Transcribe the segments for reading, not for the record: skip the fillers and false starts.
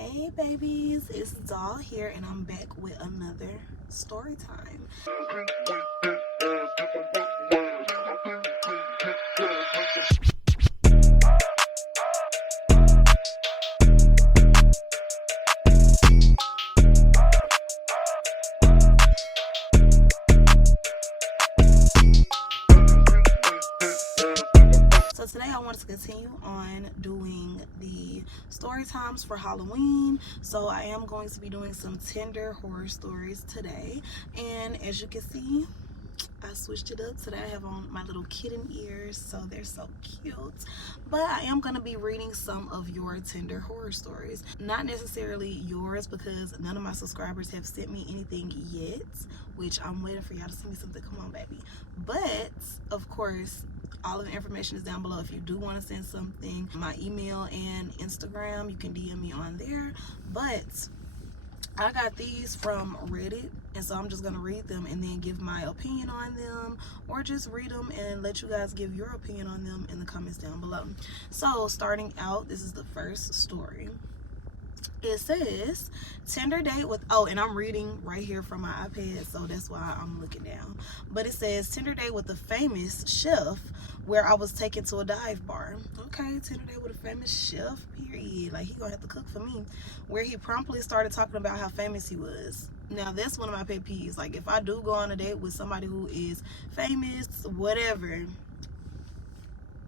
Hey babies, it's Doll here and I'm back with another story time. So today I wanted to continue on doing the story times for Halloween. So I am going to be doing some Tinder horror stories today. And as you can see, I switched it up. Today I have on my little kitten ears, so they're so cute. But I am going to be reading some of your Tinder horror stories. Not necessarily yours, because none of my subscribers have sent me anything yet, which I'm waiting for y'all to send me something. Come on, baby. But, of course, all of the information is down below. If you do want to send something, my email and Instagram, you can DM me on there. But I got these from Reddit, and so I'm just going to read them and then give my opinion on them, or just read them and let you guys give your opinion on them in the comments down below. So starting out, this is the first story. It says, Tinder date with, and I'm reading right here from my iPad, so that's why I'm looking down. But it says, Tinder date with a famous chef where I was taken to a dive bar. Okay, Tinder date with a famous chef, period. Like, he gonna have to cook for me. Where he promptly started talking about how famous he was. Now, that's one of my pet peeves. Like, if I do go on a date with somebody who is famous, whatever,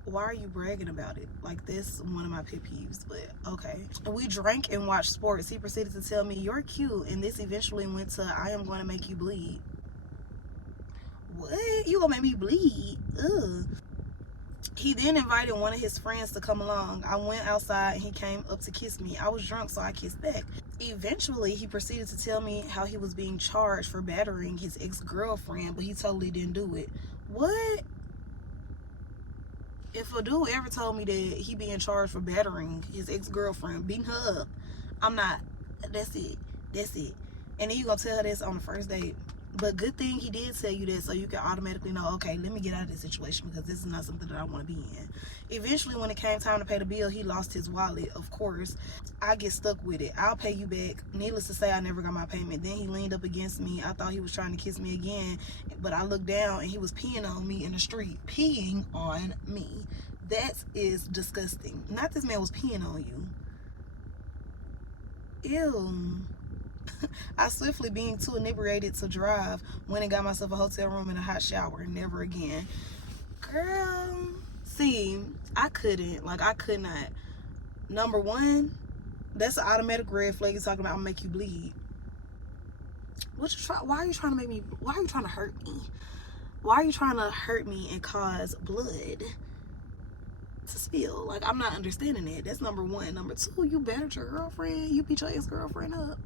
why are you bragging about it? Like, that's one of my pet peeves, but okay. We drank and watched sports. He proceeded to tell me, you're cute, and this eventually went to, I am going to make you bleed. What? You gonna make me bleed? Ugh. He then invited one of his friends to come along. I went outside and he came up to kiss me. I was drunk, so I kissed back. Eventually, he proceeded to tell me how he was being charged for battering his ex-girlfriend, but he totally didn't do it. What? If a dude ever told me that he being charged for battering his ex-girlfriend, beating her up, I'm not. That's it. That's it. And then you gonna tell her this on the first date. But good thing he did tell you that, so you can automatically know, okay, let me get out of this situation, because this is not something that I want to be in. Eventually, when it came time to pay the bill, he lost his wallet. Of course, I get stuck with it. I'll pay you back. Needless to say, I never got my payment. Then he leaned up against me. I thought he was trying to kiss me again, but I looked down and he was peeing on me in the street. Peeing on me. That is disgusting. Not this man was peeing on you. Ew. I swiftly, being too inebriated to drive, went and got myself a hotel room and a hot shower. Never again. Girl, see, I couldn't. Like, I could not. Number one, that's an automatic red flag. You're talking about, I'm gonna make you bleed. What you try? Why are you trying to make me? Why are you trying to hurt me? Why are you trying to hurt me and cause blood to spill? Like, I'm not understanding it. That's number one. Number two, you battered your girlfriend. You beat your ex-girlfriend up.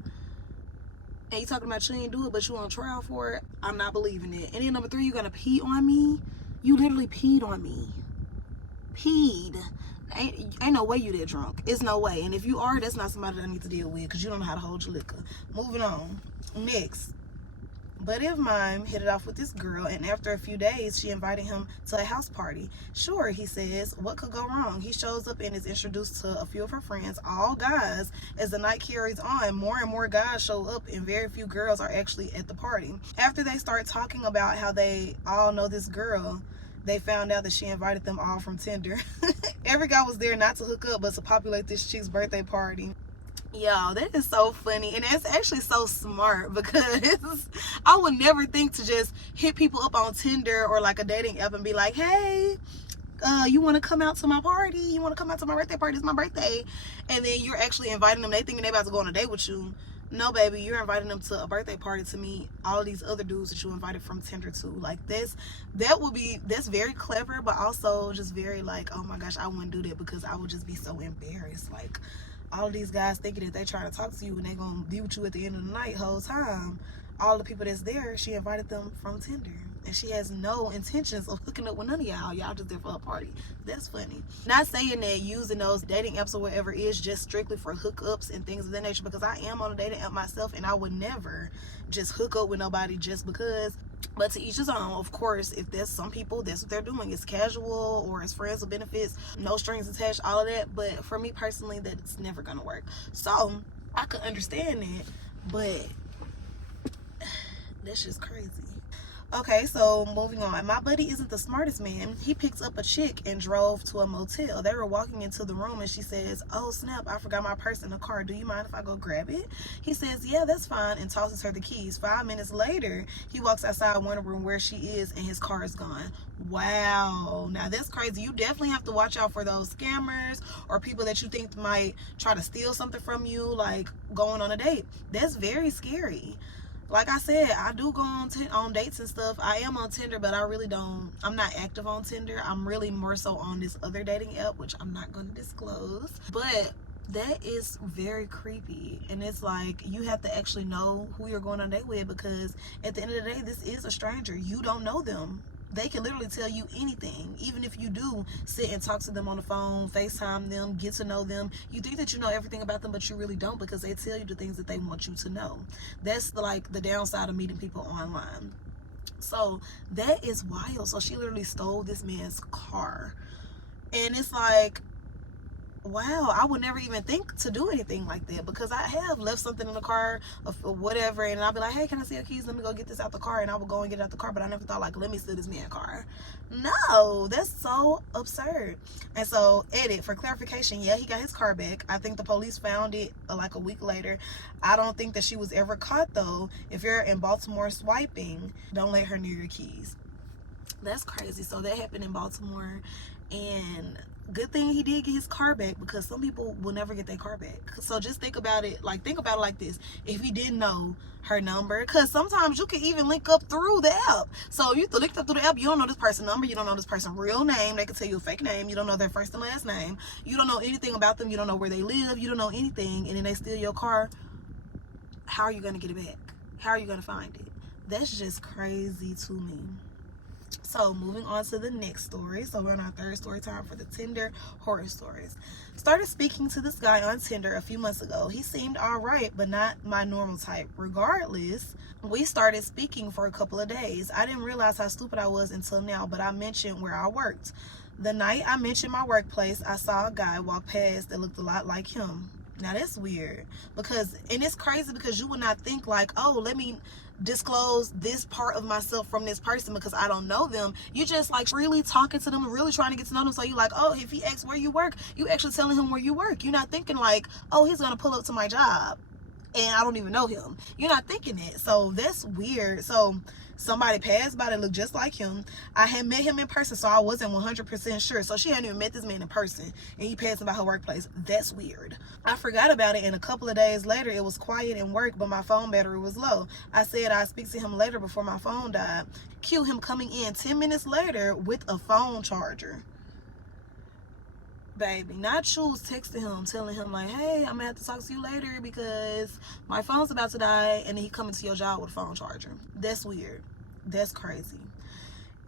And you talking about you ain't do it, but you on trial for it. I'm not believing it. And then number three, you gonna pee on me? You literally peed on me. Peed. Ain't no way you that drunk. It's no way. And if you are, that's not somebody that I need to deal with, because you don't know how to hold your liquor. Moving on. Next. Buddy of mine hit it off with this girl, and after a few days, she invited him to a house party. Sure, he says, what could go wrong? He shows up and is introduced to a few of her friends, all guys. As the night carries on, more and more guys show up, and very few girls are actually at the party. After they start talking about how they all know this girl, they found out that she invited them all from Tinder. Every guy was there not to hook up, but to populate this chick's birthday party. Y'all, that is so funny, and it's actually so smart, because I would never think to just hit people up on Tinder or like a dating app and be like, hey, you want to come out to my party? You want to come out to my birthday party? It's my birthday. And then you're actually inviting them. They thinking they're about to go on a date with you. No, baby, you're inviting them to a birthday party to meet all these other dudes that you invited from Tinder to. Like, that's very clever, but also just very like, oh my gosh, I wouldn't do that, because I would just be so embarrassed. Like, all of these guys thinking that they trying to talk to you and they gonna be with you at the end of the night whole time. All the people that's there, she invited them from Tinder, and she has no intentions of hooking up with none of y'all. Y'all just there for a party. That's funny. Not saying that using those dating apps or whatever is just strictly for hookups and things of that nature, because I am on a dating app myself, and I would never just hook up with nobody just because. But to each his own. Of course, if there's some people, that's what they're doing. It's casual, or it's friends with benefits, no strings attached, all of that. But for me personally, that's never gonna work. So I could understand that, but that's just crazy. Okay, so moving on. My buddy isn't the smartest man. He picked up a chick and drove to a motel. They were walking into the room and she says, "Oh snap, I forgot my purse in the car. Do you mind if I go grab it?" He says, "Yeah, that's fine," and tosses her the keys. 5 minutes later, he walks outside one room where she is and his car is gone. Wow, now that's crazy. You definitely have to watch out for those scammers or people that you think might try to steal something from you, like going on a date. That's very scary. Like I said, I do go on dates and stuff. I am on Tinder, but I really don't. I'm not active on Tinder. I'm really more so on this other dating app, which I'm not going to disclose. But that is very creepy. And it's like, you have to actually know who you're going on a date with, because at the end of the day, this is a stranger. You don't know them. They can literally tell you anything. Even if you do sit and talk to them on the phone, FaceTime them, get to know them, you think that you know everything about them, but you really don't, because they tell you the things that they want you to know. That's like the downside of meeting people online. So that is wild. So she literally stole this man's car. And it's like, wow, I would never even think to do anything like that, because I have left something in the car or whatever, and I'll be like, "Hey, can I see your keys? Let me go get this out the car," and I would go and get it out the car. But I never thought, like, let me steal this man's car. No, that's so absurd. And so, edit for clarification, yeah, he got his car back. I think the police found it like a week later. I don't think that she was ever caught, though. If you're in Baltimore swiping, don't let her near your keys. That's crazy. So that happened in Baltimore, and good thing he did get his car back, because some people will never get their car back. So just think about it like this: if he didn't know her number, because sometimes you can even link up through the app. So you linked up through the app, you don't know this person's number, you don't know this person's real name, they can tell you a fake name, you don't know their first and last name, you don't know anything about them, you don't know where they live, you don't know anything, and then they steal your car. How are you going to get it back? How are you going to find it? That's just crazy to me. So moving on to the next story. So we're on our third story time for the Tinder horror stories. Started speaking to this guy on Tinder a few months ago. He seemed all right, but not my normal type. Regardless, we started speaking for a couple of days. I didn't realize how stupid I was until now, but I mentioned where I worked. The night I mentioned my workplace, I saw a guy walk past that looked a lot like him. Now that's weird, and it's crazy because you would not think like, oh, let me disclose this part of myself from this person because I don't know them. You just like really talking to them, really trying to get to know them. So you like, oh, if he asks where you work, you actually telling him where you work. You're not thinking like, oh, he's gonna pull up to my job and I don't even know him. You're not thinking it. So that's weird. So somebody passed by that looked just like him. I had met him in person, so I wasn't 100% sure. So she hadn't even met this man in person, and he passed by her workplace. That's weird. I forgot about it, and a couple of days later, it was quiet in work, but my phone battery was low. I said I'd speak to him later before my phone died. Cue him coming in 10 minutes later with a phone charger. Baby, not you texting him, telling him like, hey, I'm gonna have to talk to you later because my phone's about to die, and then he coming to your job with a phone charger. That's weird. That's crazy.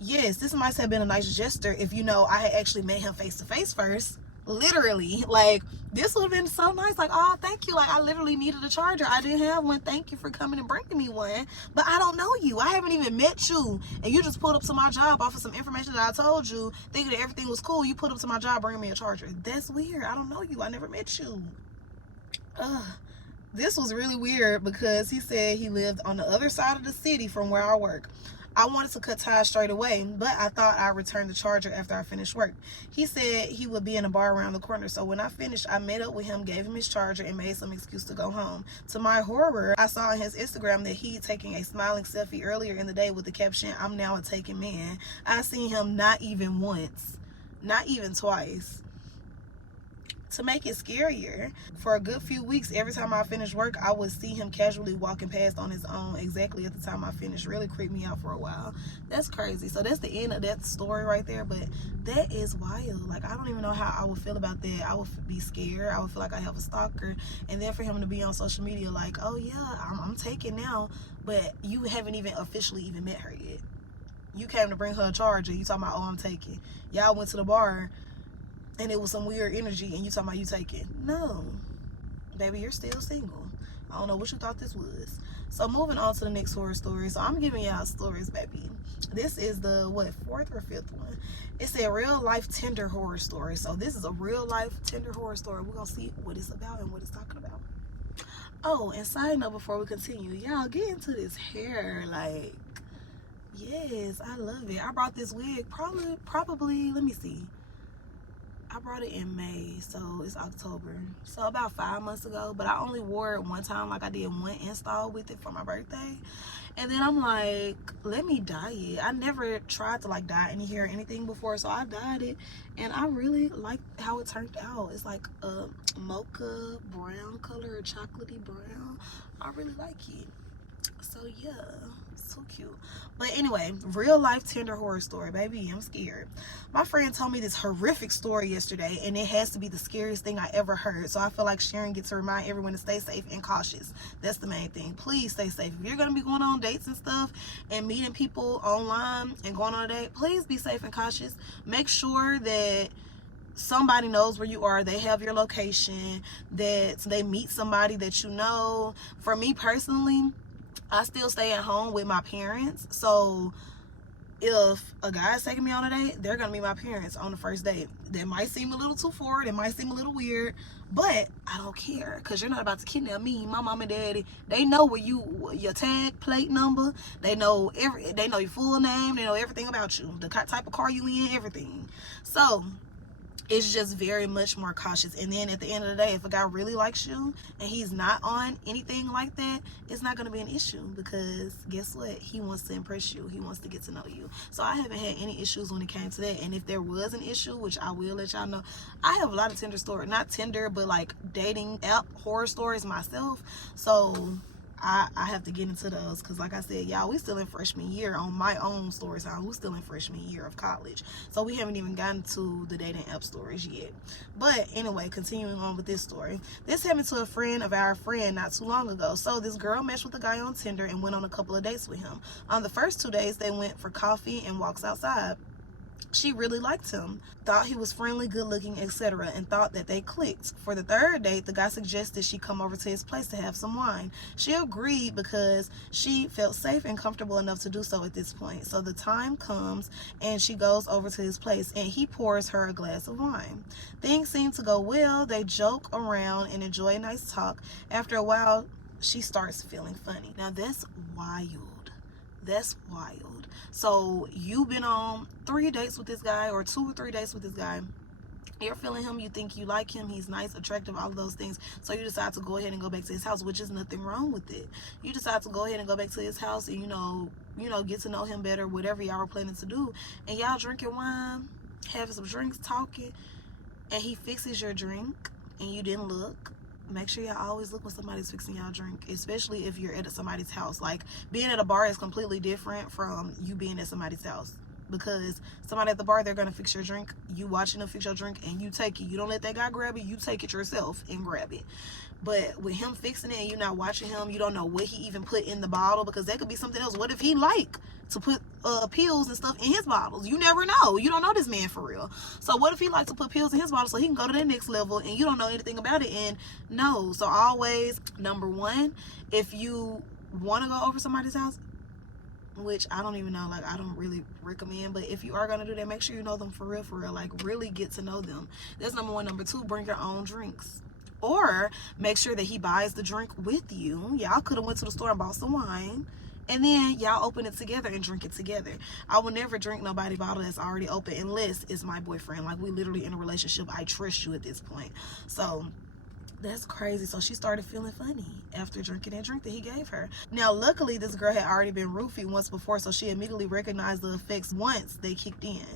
Yes, this might have been a nice gesture if you know I had actually met him face to face first. Literally, like, this would have been so nice. Like, oh, thank you. Like, I literally needed a charger. I didn't have one. Thank you for coming and bringing me one. But I don't know you. I haven't even met you. And you just pulled up to my job off of some information that I told you, thinking that everything was cool. You pulled up to my job bringing me a charger. That's weird. I don't know you. I never met you. This was really weird because he said he lived on the other side of the city from where I work. I wanted to cut ties straight away, but I thought I'd return the charger after I finished work. He said he would be in a bar around the corner, so when I finished, I met up with him, gave him his charger, and made some excuse to go home. To my horror, I saw on his Instagram that he'd taken a smiling selfie earlier in the day with the caption, "I'm now a taken man." I seen him not even once, not even twice. To make it scarier, for a good few weeks, every time I finished work, I would see him casually walking past on his own exactly at the time I finished. Really creeped me out for a while. That's crazy. So that's the end of that story right there, but that is wild. Like, I don't even know how I would feel about that. I would be scared. I would feel like I have a stalker, and then for him to be on social media like, oh yeah, I'm taken now, but you haven't even officially even met her yet. You came to bring her a charger, you talking about, oh, I'm taken. Y'all went to the bar and it was some weird energy and you talking about you taking. No, baby, you're still single. I don't know what you thought this was. So moving on to the next horror story. So I'm giving y'all stories, baby. This is the, what, 4th or 5th one? It's a real life Tinder horror story. So this is a real life Tinder horror story. We're gonna see what it's about and what it's talking about. Oh, and side note before we continue, y'all get into this hair. Like, yes, I love it. I brought this wig probably, let me see. I brought it in May, so it's October. So about 5 months ago, but I only wore it one time. Like, I did one install with it for my birthday. And then I'm like, let me dye it. I never tried to like dye any hair or anything before, so I dyed it. And I really like how it turned out. It's like a mocha brown color, or chocolatey brown. I really like it. So yeah, so cute. But anyway, real life Tinder horror story, baby. I'm scared. My friend told me this horrific story yesterday, and it has to be the scariest thing I ever heard. So I feel like sharing it to remind everyone to stay safe and cautious. That's the main thing. Please stay safe. If you're gonna be going on dates and stuff and meeting people online and going on a date, please be safe and cautious. Make sure that somebody knows where you are, they have your location, that they meet somebody that you know. For me personally, I still stay at home with my parents, so if a guy's taking me on a date, they're gonna be my parents on the first date. That might seem a little too forward, it might seem a little weird, but I don't care, because you're not about to kidnap me. My mom and daddy, they know where your tag plate number, they know your full name, they know everything about you, the type of car you in, everything. So it's just very much more cautious. And then at the end of the day, if a guy really likes you and he's not on anything like that, it's not going to be an issue, because guess what? He wants to impress you. He wants to get to know you. So I haven't had any issues when it came to that. And if there was an issue, which I will let y'all know, I have a lot of Tinder stories, not Tinder, but like dating app horror stories myself. So I have to get into those, because like I said, y'all, we still in freshman year on my own story time. We still in freshman year of college, so we haven't even gotten to the dating app stories yet. But anyway, continuing on with this story, this happened to a friend of our friend not too long ago. So this girl matched with a guy on Tinder and went on a couple of dates with him. On the first 2 days, they went for coffee and walks outside. She really liked him, thought he was friendly, good looking, etc., and thought that they clicked. For the third date, the guy suggested she come over to his place to have some wine. She agreed because she felt safe and comfortable enough to do so at this point. So the time comes and she goes over to his place and he pours her a glass of wine. Things seem to go well. They joke around and enjoy a nice talk. After a while, she starts feeling funny. Now that's wild. That's wild. So you've been on 3 dates with this guy, or 2 or 3 dates with this guy. You're feeling him, you think you like him, he's nice, attractive, all of those things. So you decide to go ahead and go back to his house, which is nothing wrong with it. You decide to go ahead and go back to his house and, you know, get to know him better, whatever y'all were planning to do. And y'all drinking wine, having some drinks, talking, and he fixes your drink and you didn't look. Make sure y'all always look when somebody's fixing y'all drink, especially if you're at somebody's house. Like, being at a bar is completely different from you being at somebody's house, because somebody at the bar, they're gonna fix your drink, you watching them fix your drink, and you take it. You don't let that guy grab it, you take it yourself and grab it. But with him fixing it and you're not watching him, you don't know what he even put in the bottle, because that could be something else. What if he like to put pills and stuff in his bottles? You never know. You don't know this man for real. So what if he like to put pills in his bottle so he can go to the next level and you don't know anything about it? And no. So always, number one, if you want to go over somebody's house, which I don't even know, like, I don't really recommend, but if you are going to do that, make sure you know them for real, like really get to know them. That's number one. Number two, bring your own drinks, or make sure that he buys the drink with you. Y'all could have went to the store and bought some wine, and then y'all open it together and drink it together. I will never drink nobody's bottle that's already open unless it's my boyfriend. Like, we literally in a relationship. I trust you at this point. So that's crazy. So she started feeling funny after drinking that drink that he gave her. Now, luckily, this girl had already been roofied once before, so she immediately recognized the effects once they kicked in.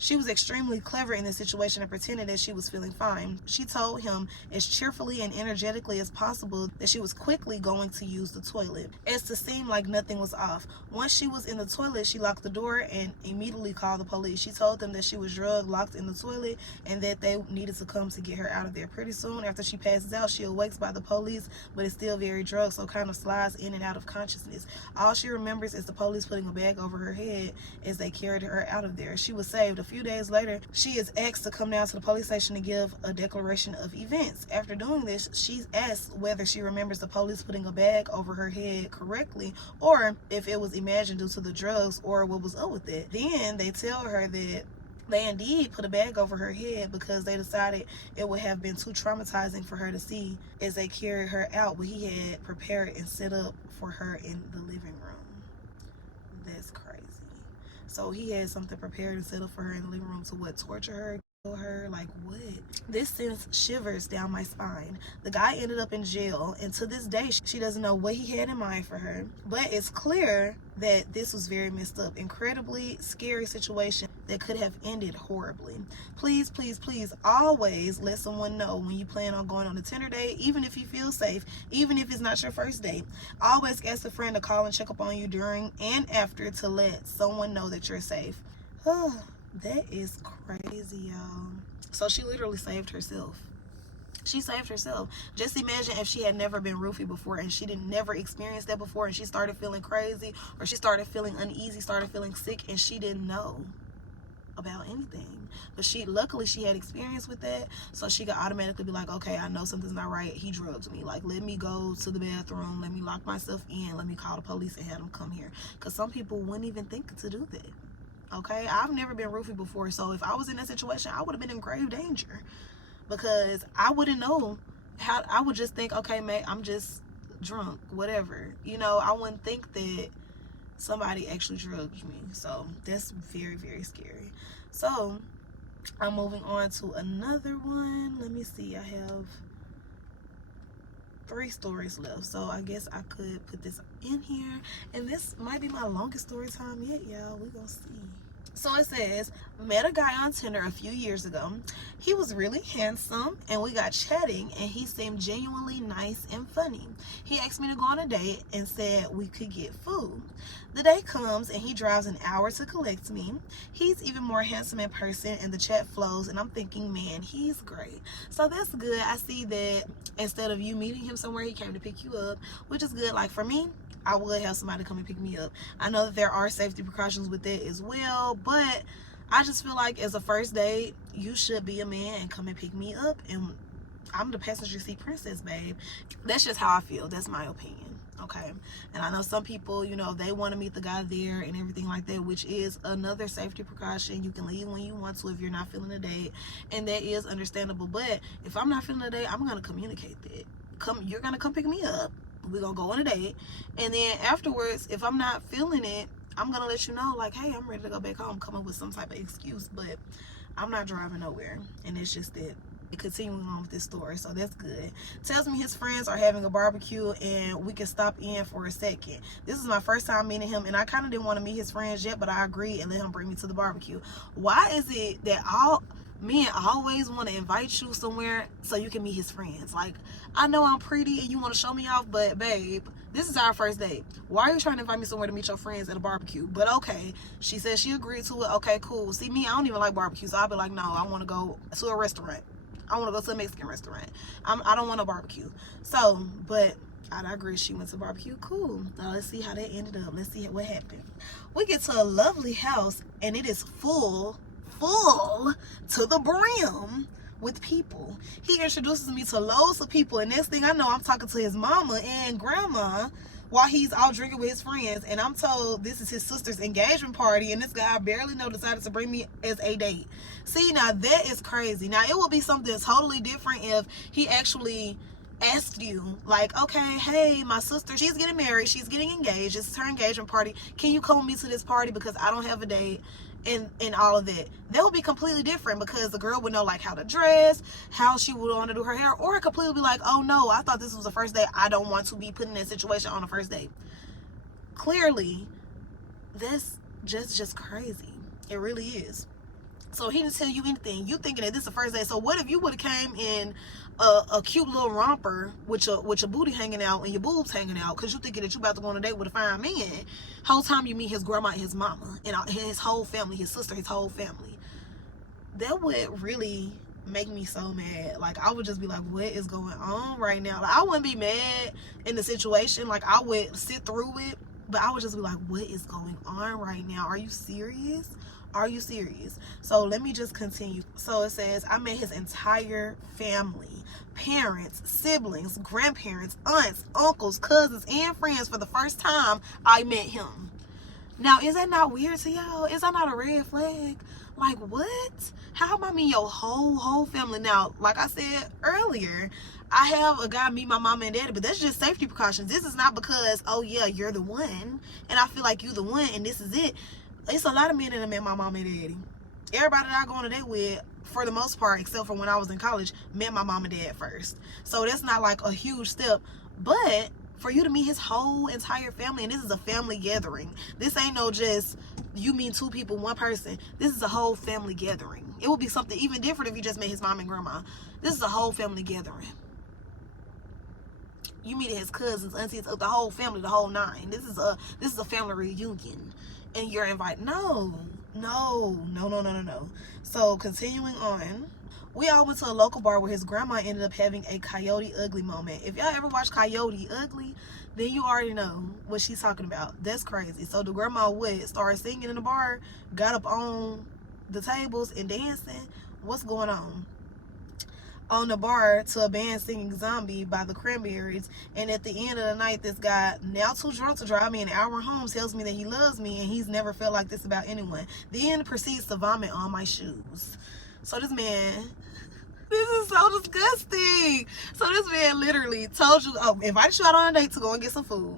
She was extremely clever in this situation and pretended that she was feeling fine. She told him as cheerfully and energetically as possible that she was quickly going to use the toilet, as to seem like nothing was off. Once she was in the toilet, she locked the door and immediately called the police. She told them that she was drugged, locked in the toilet, and that they needed to come to get her out of there. Pretty soon after she passes out, she awakes by the police, but is still very drugged, so kind of slides in and out of consciousness. All she remembers is the police putting a bag over her head as they carried her out of there. She was saved. A few days later, she is asked to come down to the police station to give a declaration of events. After doing this, she's asked whether she remembers the police putting a bag over her head correctly, or if it was imagined due to the drugs, or what was up with it. Then they tell her that They indeed put a bag over her head because they decided it would have been too traumatizing for her to see as they carried her out what he had prepared and set up for her in the living room. That's crazy. So he had something prepared and set up for her in the living room to what, torture her, kill her, like what? This sends shivers down my spine. The guy ended up in jail, and to this day she doesn't know what he had in mind for her, but it's clear that this was very messed up, incredibly scary situation that could have ended horribly. Please, please, please always let someone know when you plan on going on a Tinder date, even if you feel safe, even if it's not your first date. Always ask a friend to call and check up on you during and after to let someone know that you're safe. Oh, that is crazy, y'all. So she literally saved herself. She saved herself. Just imagine if she had never been roofied before and she didn't never experience that before, and she started feeling crazy, or she started feeling uneasy, started feeling sick, and she didn't know about anything. But luckily she had experience with that, so she could automatically be like, okay, I know something's not right. He drugged me. Like, let me go to the bathroom, let me lock myself in, let me call the police and have them come here. Because some people wouldn't even think to do that. Okay, I've never been roofied before, so if I was in that situation, I would have been in grave danger, because I wouldn't know how. I would just think, okay, mate, I'm just drunk, whatever, you know. I wouldn't think that somebody actually drugged me. So that's very, very scary. So I'm moving on to another one. Let me see, I have 3 stories left, so I guess I could put this in here, and this might be my longest story time yet, y'all. We gonna see. So it says, met a guy on Tinder a few years ago. He was really handsome and we got chatting, and he seemed genuinely nice and funny. He asked me to go on a date and said we could get food. The day comes and he drives an hour to collect me. He's even more handsome in person and the chat flows, and I'm thinking, man, he's great. So that's good. I see that instead of you meeting him somewhere, he came to pick you up, which is good. Like for me, I would have somebody come and pick me up. I know that there are safety precautions with that as well, but I just feel like as a first date, you should be a man and come and pick me up, and I'm the passenger seat princess, babe. That's just how I feel. That's my opinion, okay? And I know some people, you know, they want to meet the guy there and everything like that, which is another safety precaution. You can leave when you want to if you're not feeling a date, and that is understandable. But if I'm not feeling a date, I'm going to communicate that. You're going to come pick me up. We're gonna go on a date, and then afterwards, if I'm not feeling it, I'm gonna let you know, like, hey, I'm ready to go back home. Come up with some type of excuse, but I'm not driving nowhere. And it's just that. Continuing on with this story, so that's good. Tells me his friends are having a barbecue and we can stop in for a second. This is my first time meeting him, and I kind of didn't want to meet his friends yet, but I agreed and let him bring me to the barbecue. Why is it that men always want to invite you somewhere so you can meet his friends? Like, I know I'm pretty and you want to show me off, but babe, this is our first date. Why are you trying to invite me somewhere to meet your friends at a barbecue? But okay, she said she agreed to it. Okay, cool. See, me, I don't even like barbecues, so I'll be like, no, I want to go to a restaurant. I want to go to a Mexican restaurant. I don't want a barbecue. So, but I agree. She went to barbecue. Cool. Now let's see how that ended up. Let's see what happened. We get to a lovely house, and it is full to the brim with people. He introduces me to loads of people, and next thing I know, I'm talking to his mama and grandma while he's out drinking with his friends, and I'm told this is his sister's engagement party, and this guy I barely know decided to bring me as a date. See, now that is crazy. Now it would be something totally different if he actually asked you, like, okay, hey, my sister, she's getting married, she's getting engaged, this is her engagement party, can you come with me to this party because I don't have a date, and all of that. That would be completely different, because the girl would know like how to dress, how she would want to do her hair, or it completely be like, oh no, I thought this was a first date, I don't want to be put in that situation on a first date. Clearly that's just crazy. It really is. So he didn't tell you anything. You thinking that this is the first day. So what if you would have came in a cute little romper with your booty hanging out and your boobs hanging out, because you thinking that you about to go on a date with a fine man? Whole time you meet his grandma and his mama and his whole family, his sister, his whole family. That would really make me so mad. Like, I would just be like, what is going on right now? Like, I wouldn't be mad in the situation. Like, I would sit through it, but I would just be like, what is going on right now? Are you serious? Are you serious? So let me just continue. So it says, I met his entire family, parents, siblings, grandparents, aunts, uncles, cousins, and friends for the first time I met him. Now, is that not weird to y'all? Is that not a red flag? Like, what? How am I mean your whole family? Now, like I said earlier, I have a guy meet my mama and daddy, but that's just safety precautions. This is not because, oh yeah, you're the one, and I feel like you the one, and this is it. It's a lot of men that have met my mama and daddy. Everybody that I go on a date with, for the most part, except for when I was in college, met my mom and dad first. So that's not like a huge step. But for you to meet his whole entire family, and this is a family gathering. This ain't no just you meet two people, one person. This is a whole family gathering. It would be something even different if you just met his mom and grandma. This is a whole family gathering. You meet his cousins, aunties, the whole family, the whole nine. This is a family reunion, and you're invited. No. So continuing on, we all went to a local bar where his grandma ended up having a Coyote Ugly moment. If y'all ever watched Coyote Ugly, then you already know what she's talking about. That's crazy. So the grandma started singing in the bar, got up on the tables and dancing. What's going on? On the bar to a band singing Zombie by the Cranberries, and at the end of the night, this guy, now too drunk to drive me an hour home, tells me that he loves me and he's never felt like this about anyone, then proceeds to vomit on my shoes. So this man, this is so disgusting. So this man literally told you, invited you out on a date to go and get some food.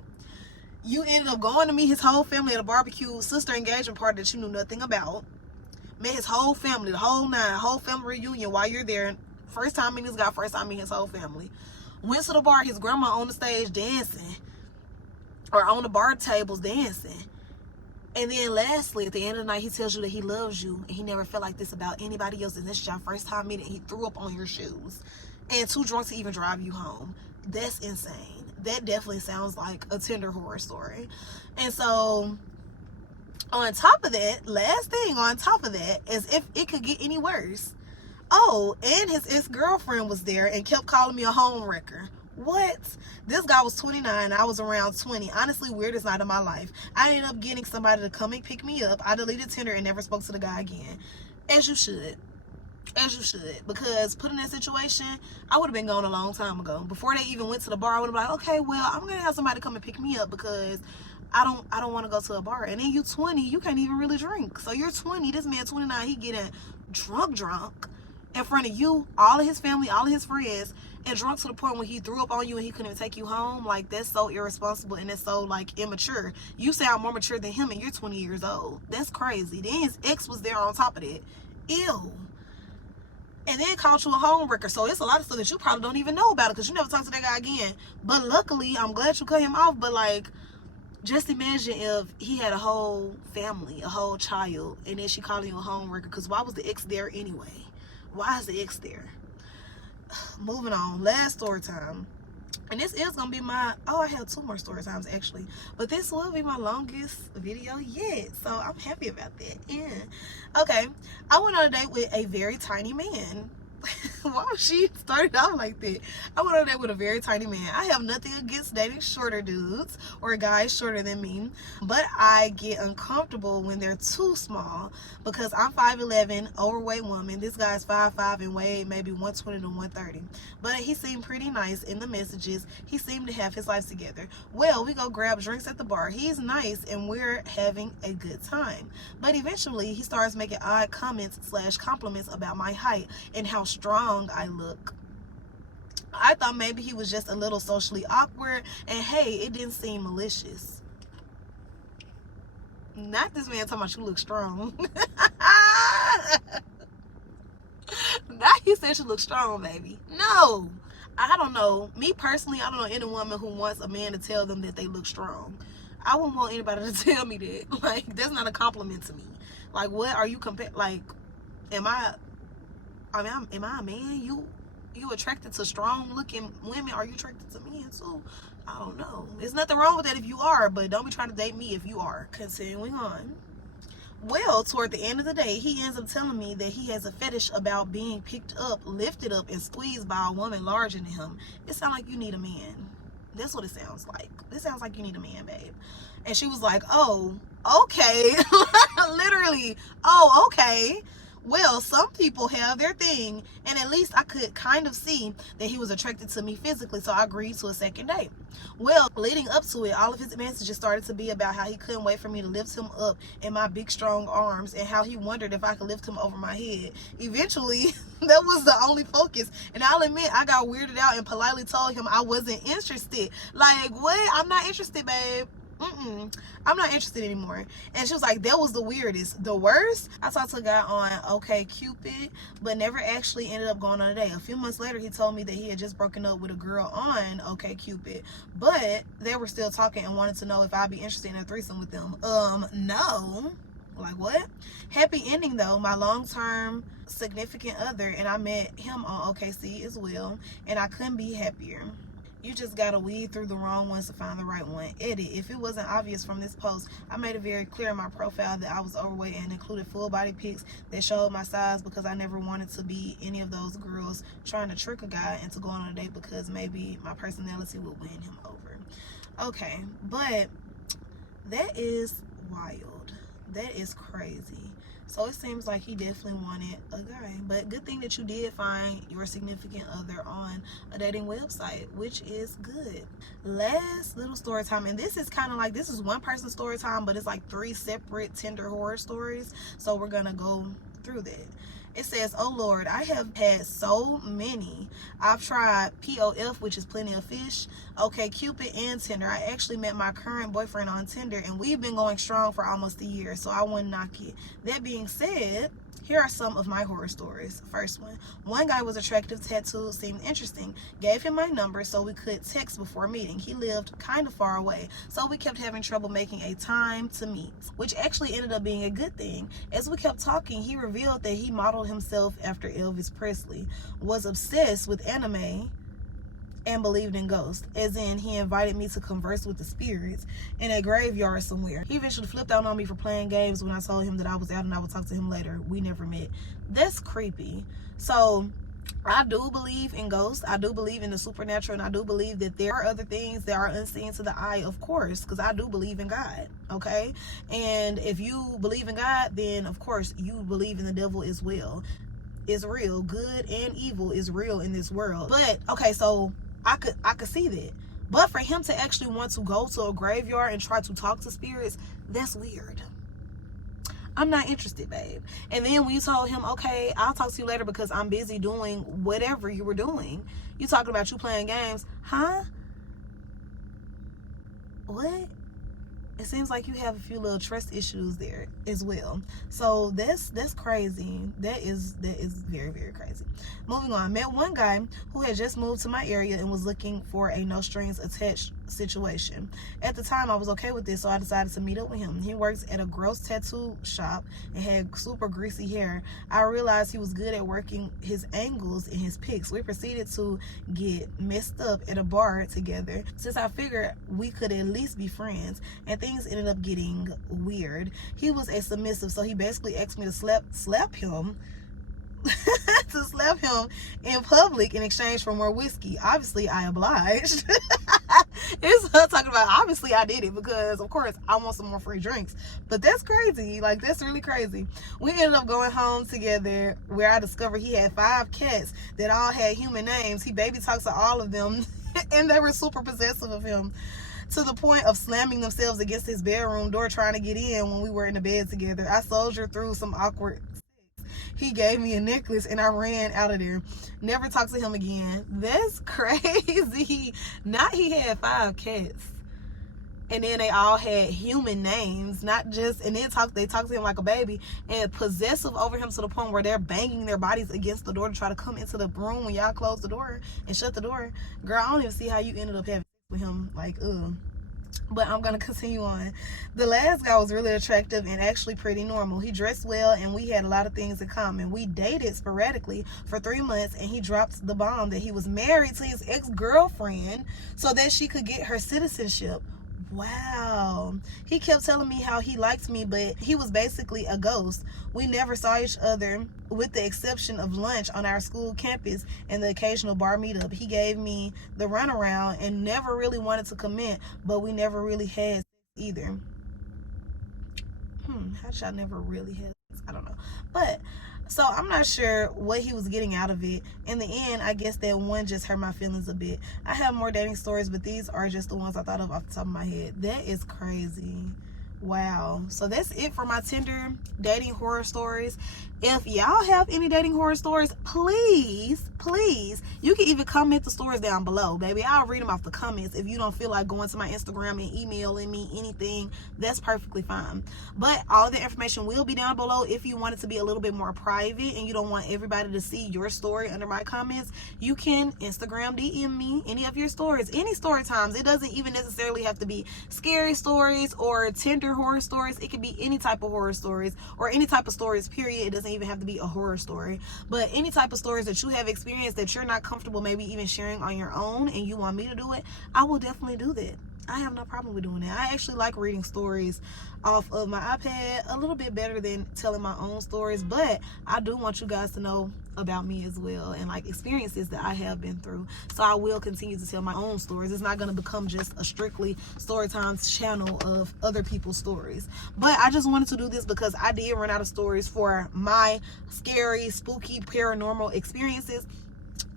You ended up going to meet his whole family at a barbecue sister engagement party that you knew nothing about. Met his whole family, the whole nine, whole family reunion while you're there. First time meeting this guy, first time meeting his whole family. Went to the bar, his grandma on the stage dancing, or on the bar tables dancing. And then lastly, at the end of the night, he tells you that he loves you and he never felt like this about anybody else, and this is your first time meeting. He threw up on your shoes and too drunk to even drive you home. That's insane. That definitely sounds like a Tinder horror story. And so on top of that, last thing on top of that, as if it could get any worse, oh, and his ex-girlfriend was there and kept calling me a home wrecker. What? This guy was 29. I was around 20. Honestly, weirdest night of my life. I ended up getting somebody to come and pick me up. I deleted Tinder and never spoke to the guy again. As you should. As you should. Because put in that situation, I would have been gone a long time ago. Before they even went to the bar, I would have been like, okay, well, I'm going to have somebody come and pick me up because I don't want to go to a bar. And then you 20, you can't even really drink. So you're 20. This man 29, he getting drunk in front of you, all of his family, all of his friends, and drunk to the point when he threw up on you and he couldn't even take you home. Like, that's so irresponsible and it's so, like, immature. You sound more mature than him and you're 20 years old. That's crazy. Then his ex was there on top of that. Ew. And then called you a home wrecker. So it's a lot of stuff that you probably don't even know about it because you never talked to that guy again. But luckily, I'm glad you cut him off. But, like, just imagine if he had a whole family, a whole child, and then she called you a home wrecker. Because why was the ex there anyway? Why is the ex there? Moving on. Last story time. And this is going to be my... Oh, I have 2 more story times, actually. But this will be my longest video yet. So, I'm happy about that. Yeah. Okay. I went on a date with a very tiny man. Why would she start off like that? I went on a date with a very tiny man. I have nothing against dating shorter dudes or guys shorter than me, but I get uncomfortable when they're too small because I'm 5'11", overweight woman. This guy's 5'5" and weighed maybe 120 to 130. But he seemed pretty nice in the messages. He seemed to have his life together. Well, we go grab drinks at the bar. He's nice and we're having a good time. But eventually he starts making odd comments / compliments about my height and how strong I look. I thought maybe he was just a little socially awkward, and hey, it didn't seem malicious. Not this man talking about you look strong. Not he said you look strong, baby. No, I don't know. Me personally, I don't know any woman who wants a man to tell them that they look strong. I wouldn't want anybody to tell me that. Like, that's not a compliment to me. Like, what are you like, am I a man? You attracted to strong looking women? Are you attracted to men too? I don't know. There's nothing wrong with that if you are, but don't be trying to date me if you are. Continuing on. Well, toward the end of the day, he ends up telling me that he has a fetish about being picked up, lifted up, and squeezed by a woman larger than him. It sounds like you need a man. That's what it sounds like. This sounds like you need a man, babe. And she was like, oh, okay. Literally, oh, okay. Well, some people have their thing, and at least I could kind of see that he was attracted to me physically, so I agreed to a second date. Well, leading up to it, all of his messages started to be about how he couldn't wait for me to lift him up in my big strong arms, and how he wondered if I could lift him over my head. Eventually, that was the only focus, and I'll admit I got weirded out and politely told him I wasn't interested. Like, what? I'm not interested, babe. I'm not interested anymore. And she was like, that was the weirdest. The worst, I talked to a guy on OkCupid, but never actually ended up going on a date. A few months later, he told me that he had just broken up with a girl on OkCupid, but they were still talking and wanted to know if I'd be interested in a threesome with them. No. Like, what? Happy ending though. My long-term significant other and I met him on OKC as well, and I couldn't be happier. You just gotta weed through the wrong ones to find the right one. Edit. If it wasn't obvious from this post, I made it very clear in my profile that I was overweight and included full body pics that showed my size, because I never wanted to be any of those girls trying to trick a guy into going on a date because maybe my personality would win him over. Okay, but that is wild. That is crazy. So it seems like he definitely wanted a guy. But good thing that you did find your significant other on a dating website, which is good. Last little story time. And this is kind of like, this is one person's story time, but it's like 3 separate Tinder horror stories. So we're going to go through that. It says, oh Lord, I have had so many. I've tried POF, which is plenty of fish, OkCupid, and Tinder. I actually met my current boyfriend on Tinder, and we've been going strong for almost a year, so I wouldn't knock it. That being said, here are some of my horror stories. First one guy was attractive, tattooed, seemed interesting. Gave him my number so we could text before meeting. He lived kind of far away, so we kept having trouble making a time to meet, which actually ended up being a good thing. As we kept talking, he revealed that he modeled himself after Elvis Presley, was obsessed with anime, and believed in ghosts, as in he invited me to converse with the spirits in a graveyard somewhere. He eventually flipped out on me for playing games when I told him that I was out and I would talk to him later. We never met. That's creepy. So I do believe in ghosts. I do believe in the supernatural, and I do believe that there are other things that are unseen to the eye, of course, because I do believe in God, okay? And if you believe in God, then of course you believe in the devil as well. It's real. Good and evil is real in this world. But okay, so I could see that. But for him to actually want to go to a graveyard and try to talk to spirits, that's weird. I'm not interested, babe. And then when you told him, okay, I'll talk to you later because I'm busy doing whatever you were doing, you talking about you playing games, huh? What? It seems like you have a few little trust issues there as well. So that's crazy. That is very, very crazy. Moving on. Met one guy who had just moved to my area and was looking for a no strings attached situation. At the time, I was okay with this, so I decided to meet up with him. He works at a gross tattoo shop and had super greasy hair. I realized he was good at working his angles in his pics. We proceeded to get messed up at a bar together, since I figured we could at least be friends, and things ended up getting weird. He was a submissive, so he basically asked me to slap him to slap him in public in exchange for more whiskey. Obviously, I obliged. It's her talking about, obviously I did it because of course I want some more free drinks. But that's crazy. Like, that's really crazy. We ended up going home together, where I discovered he had 5 cats that all had human names. He baby talks to all of them and they were super possessive of him, to the point of slamming themselves against his bedroom door trying to get in when we were in the bed together. I soldiered through some awkward sex. He gave me a necklace and I ran out of there. Never talked to him again. That's crazy. Not he had 5 cats. And then they all had human names, not just, and then they talk to him like a baby, and possessive over him to the point where they're banging their bodies against the door to try to come into the room when y'all close the door and shut the door. Girl, I don't even see how you ended up having with him. Like, ugh. But I'm gonna continue on. The last guy was really attractive and actually pretty normal. He dressed well and we had a lot of things in common. We dated sporadically for 3 months, and he dropped the bomb that he was married to his ex-girlfriend so that she could get her citizenship. Wow. He kept telling me how he liked me, but he was basically a ghost. We never saw each other, with the exception of lunch on our school campus and the occasional bar meetup. He gave me the runaround and never really wanted to commit, but we never really had sex either. How did y'all never really have sex? I don't know. But So I'm not sure what he was getting out of it. In the end, I guess that one just hurt my feelings a bit. I have more dating stories, but these are just the ones I thought of off the top of my head. That is crazy. Wow. So that's it for my Tinder dating horror stories. If y'all have any dating horror stories, please, you can even comment the stories down below, baby. I'll read them off the comments. If you don't feel like going to my Instagram and emailing me anything, that's perfectly fine. But all the information will be down below. If you want it to be a little bit more private and you don't want everybody to see your story under my comments, you can Instagram DM me any of your stories, any story times. It doesn't even necessarily have to be scary stories or Tinder horror stories. It could be any type of horror stories or any type of stories, period. It doesn't even have to be a horror story, but any type of stories that you have experienced that you're not comfortable maybe even sharing on your own and you want me to do it, I will definitely do that. I have no problem with doing that. I actually like reading stories off of my iPad a little bit better than telling my own stories, but I do want you guys to know about me as well and like experiences that I have been through. So I will continue to tell my own stories. It's not going to become just a strictly Storytimes channel of other people's stories. But I just wanted to do this because I did run out of stories for my scary, spooky, paranormal experiences.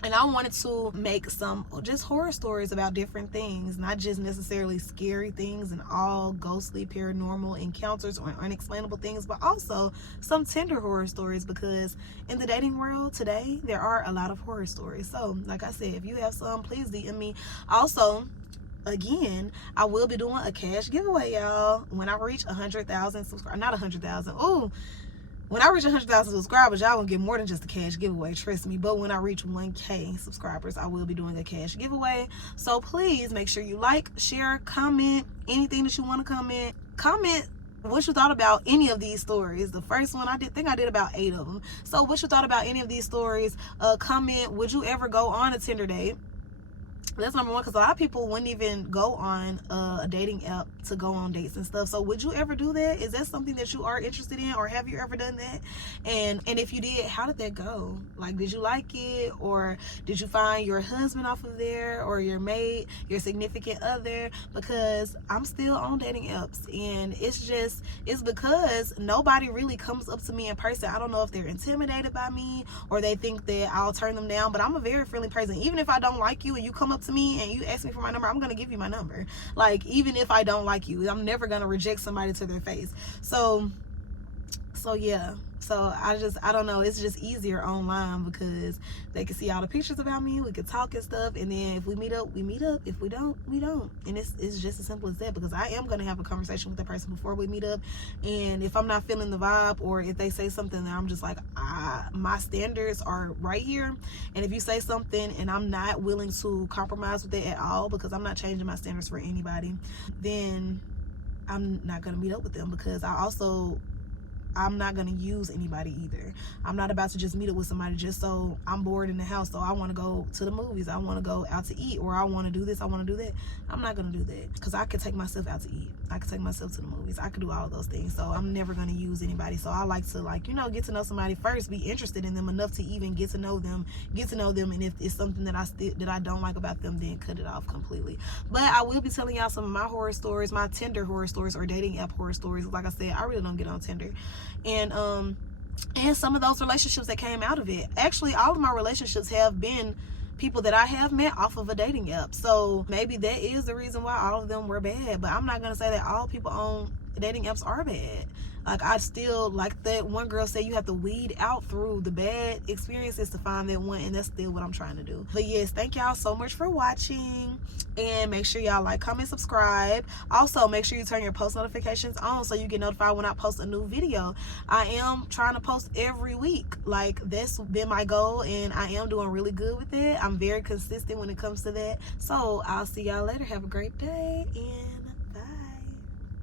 And I wanted to make some just horror stories about different things, not just necessarily scary things and all ghostly paranormal encounters or unexplainable things, but also some Tinder horror stories, because in the dating world today, there are a lot of horror stories. So like I said, if you have some, please DM me. Also, again, I will be doing a cash giveaway, y'all, when I reach 100,000 subscribers. Not 100,000. Ooh. When I reach 100,000 subscribers, y'all gonna get more than just a cash giveaway, trust me. But when I reach 1K subscribers, I will be doing a cash giveaway. So please make sure you like, share, comment, anything that you want to comment. Comment what you thought about any of these stories. The first one I think I did about 8 of them. So what you thought about any of these stories. Comment, would you ever go on a Tinder date? That's number one, because a lot of people wouldn't even go on a dating app to go on dates and stuff. So would you ever do that? Is that something that you are interested in, or have you ever done that? And if you did, how did that go? Like, did you like it, or did you find your husband off of there, or your mate, your significant other? Because I'm still on dating apps, and it's because nobody really comes up to me in person. I don't know if they're intimidated by me or they think that I'll turn them down, but I'm a very friendly person. Even if I don't like you and you come up to me and you ask me for my number, I'm gonna give you my number. Like, even if I don't like you, I'm never gonna reject somebody to their face. So yeah. So I don't know, it's just easier online because they can see all the pictures about me, we can talk and stuff, and then if we meet up, we meet up. If we don't, we don't. And it's just as simple as that, because I am gonna have a conversation with that person before we meet up. And if I'm not feeling the vibe, or if they say something that I'm just like, my standards are right here, and if you say something and I'm not willing to compromise with it at all, because I'm not changing my standards for anybody, then I'm not gonna meet up with them, because I'm not going to use anybody either. I'm not about to just meet up with somebody just so I'm bored in the house, so I want to go to the movies, I want to go out to eat, or I want to do this, I want to do that. I'm not going to do that, because I could take myself out to eat. I could take myself to the movies. I could do all of those things. So I'm never going to use anybody. So I like to, like, you know, get to know somebody first, be interested in them enough to even get to know them. And if it's something that I don't like about them, then cut it off completely. But I will be telling y'all some of my horror stories, my Tinder horror stories, or dating app horror stories. Like I said, I really don't get on Tinder. And some of those relationships that came out of it. Actually, all of my relationships have been people that I have met off of a dating app. So maybe that is the reason why all of them were bad. But I'm not going to say that all people on dating apps are bad. Like, I still, like that one girl said, you have to weed out through the bad experiences to find that one, and that's still what I'm trying to do. But yes, thank y'all so much for watching, and make sure y'all like, comment, subscribe. Also, make sure you turn your post notifications on so you get notified when I post a new video. I am trying to post every week. Like, that's been my goal, and I am doing really good with it. I'm very consistent when it comes to that. So I'll see y'all later. Have a great day, and